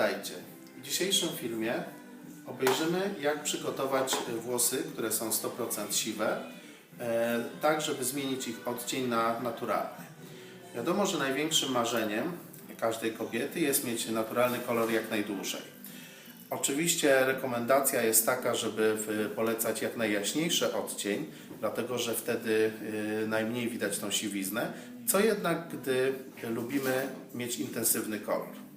Witajcie. W dzisiejszym filmie obejrzymy, jak przygotować włosy, które są 100% siwe, e, tak żeby zmienić ich odcień na naturalny. Wiadomo, że największym marzeniem każdej kobiety jest mieć naturalny kolor jak najdłużej. Oczywiście rekomendacja jest taka, żeby polecać jak najjaśniejszy odcień, dlatego że wtedy y, najmniej widać tą siwiznę, co jednak gdy lubimy mieć intensywny kolor.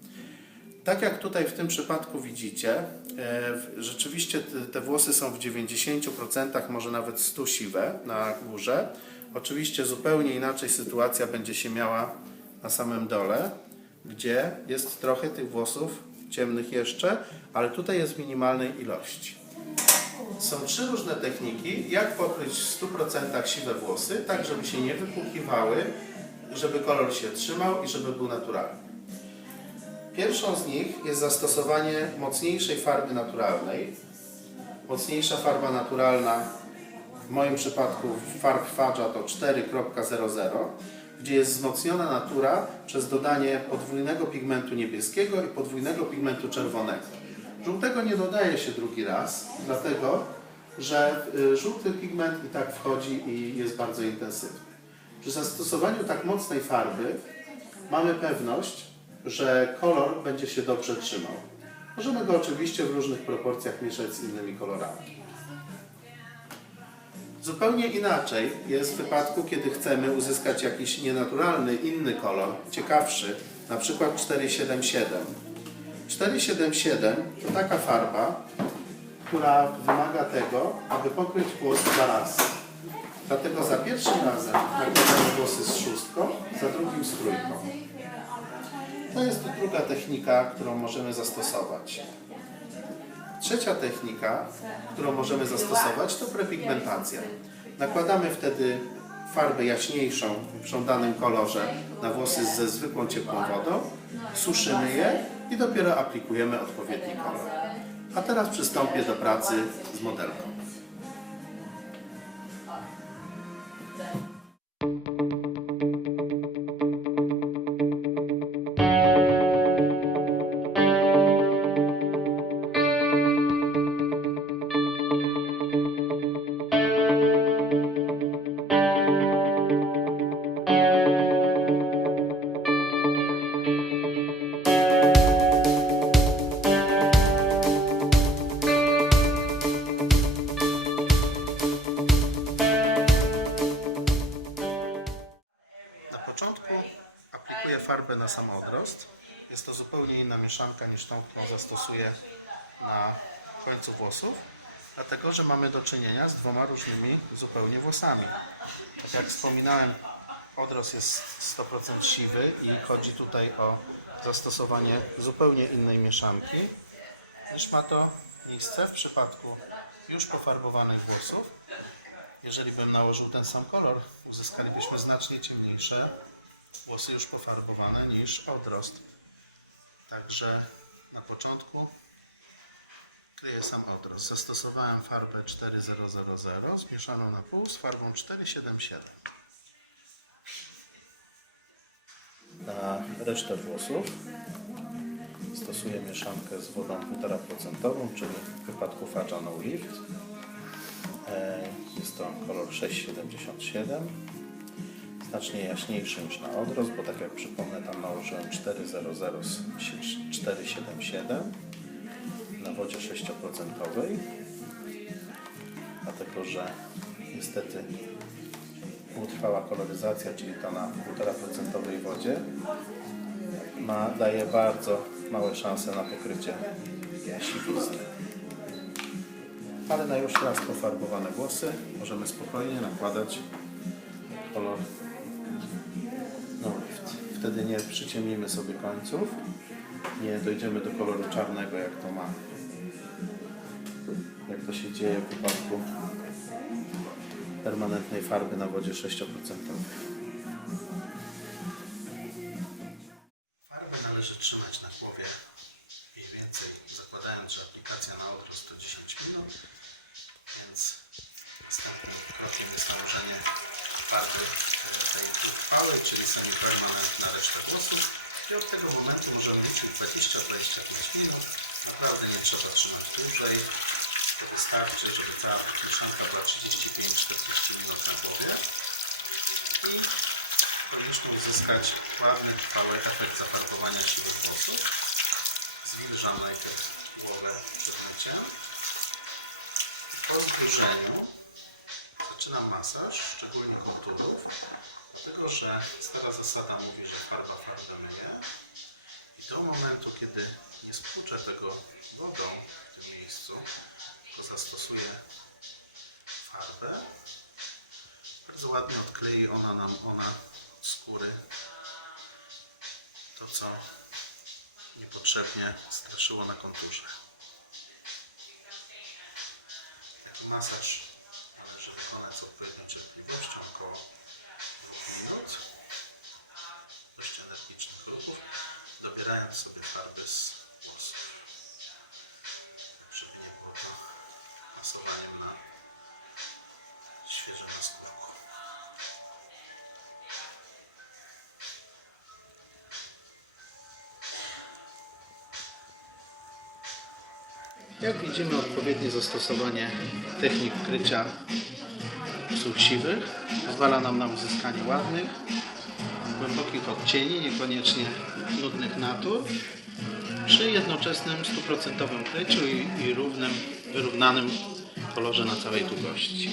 Tak jak tutaj w tym przypadku widzicie, e, rzeczywiście te, te włosy są w 90%, może nawet 100 siwe na górze. Oczywiście zupełnie inaczej sytuacja będzie się miała na samym dole, gdzie jest trochę tych włosów ciemnych jeszcze, ale tutaj jest w minimalnej ilości. Są trzy różne techniki, jak pokryć w 100% siwe włosy, tak żeby się nie wypłukiwały, żeby kolor się trzymał i żeby był naturalny. Pierwszą z nich jest zastosowanie mocniejszej farby naturalnej. Mocniejsza farba naturalna, w moim przypadku farb Fadża to 4.00, gdzie jest wzmocniona natura przez dodanie podwójnego pigmentu niebieskiego i podwójnego pigmentu czerwonego. Żółtego nie dodaje się drugi raz, dlatego że y, żółty pigment i tak wchodzi i jest bardzo intensywny. Przy zastosowaniu tak mocnej farby mamy pewność, że kolor będzie się dobrze trzymał. Możemy go oczywiście w różnych proporcjach mieszać z innymi kolorami. Zupełnie inaczej jest w wypadku, kiedy chcemy uzyskać jakiś nienaturalny, inny kolor, ciekawszy, na przykład 477. 477 to taka farba, która wymaga tego, aby pokryć włos dwa razy. Dlatego za pierwszym razem nakładamy włosy z szóstką, za drugim z trójką. To jest druga technika, którą możemy zastosować. Trzecia technika, którą możemy zastosować, to prepigmentacja. Nakładamy wtedy farbę jaśniejszą w żądanym kolorze na włosy ze zwykłą ciepłą wodą, suszymy je i dopiero aplikujemy odpowiedni kolor. A teraz przystąpię do pracy z modelką. Początku aplikuję farbę na sam odrost. Jest to zupełnie inna mieszanka niż tą, którą zastosuję na końcu włosów, dlatego że mamy do czynienia z dwoma różnymi zupełnie włosami. Tak jak wspominałem, odrost jest 100% siwy i chodzi tutaj o zastosowanie zupełnie innej mieszanki niż ma to miejsce w przypadku już pofarbowanych włosów. Jeżeli bym nałożył ten sam kolor, uzyskalibyśmy znacznie ciemniejsze włosy już pofarbowane niż odrost. Także na początku kryję sam odrost. Zastosowałem farbę 4000 zmieszaną na pół z farbą 477. Na resztę włosów stosuję mieszankę z wodą 1,5%, czyli w przypadku Fadża No Lift. E, Jest to kolor 677. Znacznie jaśniejszy niż na odrost, bo tak jak przypomnę, tam nałożyłem 400 z 477 na wodzie 6%. Dlatego, że niestety długotrwała koloryzacja, czyli to na 1,5% wodzie, ma, daje bardzo małe szanse na pokrycie siwizny. Ale na już raz pofarbowane włosy możemy spokojnie nakładać kolor. Wtedy nie przyciemnimy sobie końców, nie dojdziemy do koloru czarnego jak to ma, jak to się dzieje w wypadku permanentnej farby na wodzie 6%. Farbę należy trzymać na głowie mniej więcej zakładając, że aplikacja na odrost to 10 minut, więc następnym krokiem jest nałożenie farby e, tej trwałej, czyli na resztę włosów I od tego momentu możemy liczyć 20-25 minut. Naprawdę nie trzeba trzymać dłużej. To wystarczy, żeby ta mieszanka była 35-40 minut na głowie. I powinniśmy uzyskać ładny, trwały efekt zafarbowania siwych włosów. Zwilżam najpierw głowę przed myciem. Po zburzeniu zaczynam masaż, szczególnie konturów, dlatego że stara zasada mówi, że farba farbę myje. I do momentu, kiedy nie spłuczę tego wodą w tym miejscu, tylko zastosuję farbę, bardzo ładnie odklei ona nam ona od skóry to, co niepotrzebnie straszyło na konturze. Jako masaż należy wykonać z dobierając sobie farby z włosów. Żeby nie było to masowaniem na świeżym naskórku. Jak widzimy, odpowiednie zastosowanie technik krycia psów siwych pozwala nam na uzyskanie ładnych, głębokich odcieni, niekoniecznie nudnych natur, przy jednoczesnym stuprocentowym kryciu i, i równym, wyrównanym kolorze na całej długości.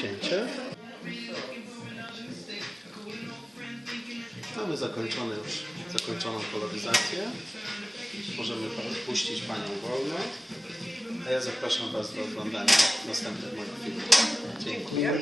Cięcie. Mamy zakończone już, zakończoną koloryzację. Możemy puścić Panią wolno. A ja zapraszam Was do oglądania następnych moich filmów. Dziękuję.